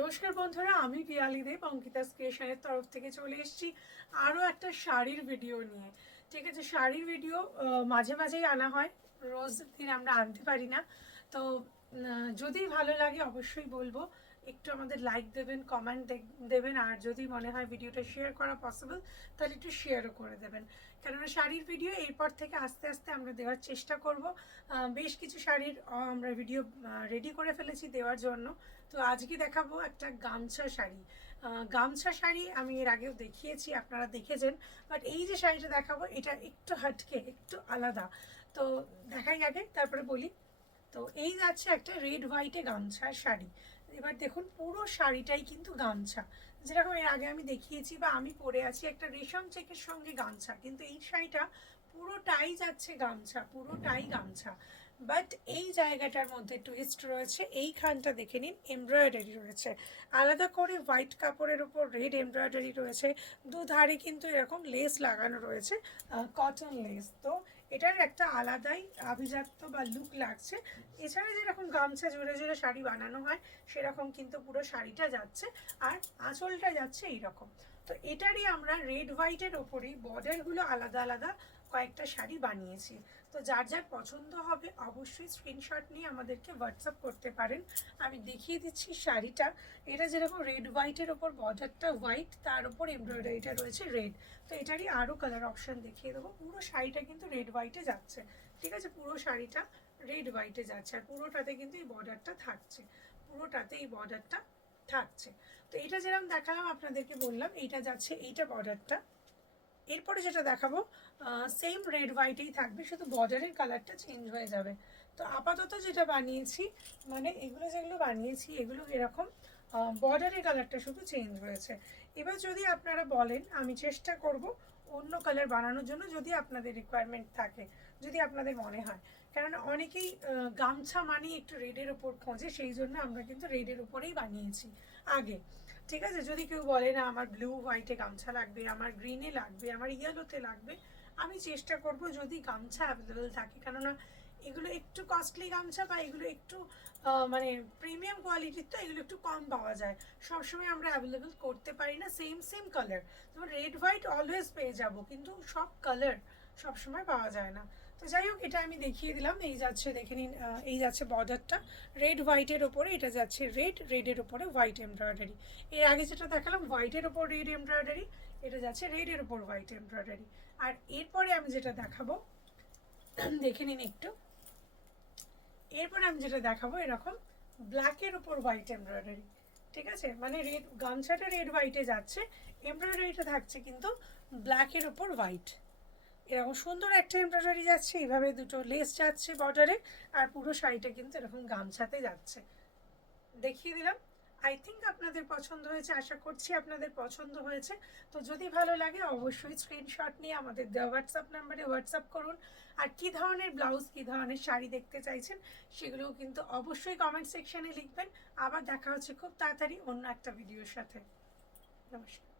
নমস্কার বন্ধুরা, আমি পিয়ালি দেব অঙ্কিতাস ক্রিয়েশনের তরফ থেকে চলে এসেছি আরও একটা শাড়ির ভিডিও নিয়ে। ঠিক আছে, শাড়ির ভিডিও মাঝে মাঝেই আনা হয়, রোজ দিন আমরা আনতে পারি না। তো যদি ভালো লাগে অবশ্যই বলবো একটু আমাদের লাইক দেবেন, কমেন্ট দেবেন, আর যদি মনে হয় ভিডিওটা শেয়ার করা পসিবল তাহলে একটু শেয়ারও করে দেবেন। কেননা শাড়ির ভিডিও এরপর থেকে আস্তে আস্তে আমরা দেওয়ার চেষ্টা করব। বেশ কিছু শাড়ির আমরা ভিডিও রেডি করে ফেলেছি দেওয়ার জন্য। তো আজকে দেখাবো একটা গামছা শাড়ি। গামছা শাড়ি আমি এর আগেও দেখিয়েছি, আপনারা দেখেছেন, বাট এই যে শাড়িটা দেখাবো এটা একটু হাটকে, একটু আলাদা। তো দেখাই আগে তারপরে বলি। তো এই যাচ্ছে একটা রেড হোয়াইটে গামছা শাড়ি। এবার দেখুন পুরো শাড়িটাই কিন্তু গামছা, যেরকম এর আগে আমি দেখিয়েছি বা আমি পরে আছি একটা রেশম চেকের সঙ্গে গামছা, কিন্তু এই শাড়িটা পুরোটাই যাচ্ছে গামছা, পুরোটাই গামছা। বাট এই জায়গাটার মধ্যে টুইস্ট রয়েছে, এইখানটা দেখে নিন এমব্রয়ডারি রয়েছে আলাদা করে, হোয়াইট কাপড়ের উপর রেড এমব্রয়ডারি রয়েছে, দুধারে কিন্তু এরকম লেস লাগানো রয়েছে, কটন লেস। তো এটার একটা আলাদাই আভিজাত্য বা লুক লাগছে। এছাড়া যেরকম গামছা জুড়ে জুড়ে শাড়ি বানানো হয় সেরকম কিন্তু পুরো শাড়িটা যাচ্ছে, আর আঁচলটা যাচ্ছে এইরকম। তো এটারই আমরা রেড হোয়াইটের ওপরেই বর্ডারগুলো আলাদা আলাদা কয়েকটা শাড়ি বানিয়েছি। তো যার যার পছন্দ হবে অবশ্যই স্ক্রিনশট নিয়ে আমাদেরকে হোয়াটসঅ্যাপ করতে পারেন। আমি দেখিয়ে দিচ্ছি শাড়িটা। এটা যেরকম রেড হোয়াইটের ওপর বর্ডারটা হোয়াইট, তার উপর এমব্রয়ডারিটা রয়েছে রেড। তো এটারই আরও কালার অপশান দেখিয়ে দেবো। পুরো শাড়িটা কিন্তু রেড হোয়াইটে যাচ্ছে, ঠিক আছে, পুরো শাড়িটা রেড হোয়াইটে যাচ্ছে, আর পুরোটাতে কিন্তু এই বর্ডারটা থাকছে, পুরোটাতে এই বর্ডারটা থাকছে। তো এটা যেরকম দেখালাম আপনাদেরকে, বললাম এইটা যাচ্ছে, এইটা বর্ডারটা। এরপরে যেটা দেখাবো সেম রেড হোয়াইটেই থাকবে, শুধু বর্ডারের কালারটা চেঞ্জ হয়ে যাবে। তো আপাতত যেটা বানিয়েছি, মানে এগুলো যেগুলো বানিয়েছি এগুলো এরকম বর্ডারের কালারটা শুধু চেঞ্জ হয়েছে। এবার যদি আপনারা বলেন আমি চেষ্টা করব অন্য কালার বানানোর জন্য, যদি আপনাদের রিকোয়ারমেন্ট থাকে, যদি আপনাদের মনে হয়। কেননা অনেকেই গামছা মানেই একটু রেডের ওপর খোঁজে, সেই জন্য আমরা কিন্তু রেডের উপরেই বানিয়েছি আগে। ঠিক আছে, যদি কেউ বলে না আমার ব্লু হোয়াইটে গামছা লাগবে, আমার গ্রিনে লাগবে, আমার ইয়েলোতে লাগবে, আমি চেষ্টা করব যদি গামছা অ্যাভেলেবেল থাকে। কেননা এগুলো একটু কস্টলি গামছা, বা এগুলো একটু মানে প্রিমিয়াম কোয়ালিটির, তো এগুলো একটু কম পাওয়া যায়, সবসময় আমরা অ্যাভেলেবেল করতে পারি না সেম সেম কালার। যেমন রেড হোয়াইট অলওয়েজ পেয়ে যাব, কিন্তু সব কালার সবসময় পাওয়া যায় না। তো যাই হোক, এটা আমি দেখিয়ে দিলাম। এই যাচ্ছে, দেখে নিন, এই যাচ্ছে বর্ডারটা রেড হোয়াইটের ওপরে, এটা যাচ্ছে রেড, রেডের ওপরে হোয়াইট এমব্রয়ডারি। এর আগে যেটা দেখালাম হোয়াইটের ওপর রেড এমব্রয়ডারি, এটা যাচ্ছে রেডের ওপর হোয়াইট এমব্রয়ডারি। আর এরপরে আমি যেটা দেখাবো দেখে নিন একটু। এরপরে আমি যেটা দেখাবো এরকম ব্ল্যাকের ওপর হোয়াইট এমব্রয়ডারি। ঠিক আছে, মানে রেড গামছাটা রেড হোয়াইটে যাচ্ছে, এমব্রয়ডারিটা থাকছে কিন্তু ব্ল্যাকের ওপর হোয়াইট। এরকম সুন্দর একটা এমব্রয়ডারি যাচ্ছে, এইভাবে দুটো লেস যাচ্ছে বর্ডারে, আর পুরো শাড়িটা কিন্তু এরকম গামছাতে যাচ্ছে। দেখিয়ে দিলাম। আই থিঙ্ক আপনাদের পছন্দ হয়েছে, আশা করছি আপনাদের পছন্দ হয়েছে। তো যদি ভালো লাগে অবশ্যই স্ক্রিনশট নিয়ে আমাদের দেওয়া হোয়াটসঅ্যাপ নাম্বারে হোয়াটসঅ্যাপ করুন। আর কী ধরনের ব্লাউজ, কী ধরনের শাড়ি দেখতে চাইছেন সেগুলোও কিন্তু অবশ্যই কমেন্ট সেকশানে লিখবেন। আবার দেখা হচ্ছে খুব তাড়াতাড়ি অন্য একটা ভিডিওর সাথে। নমস্কার।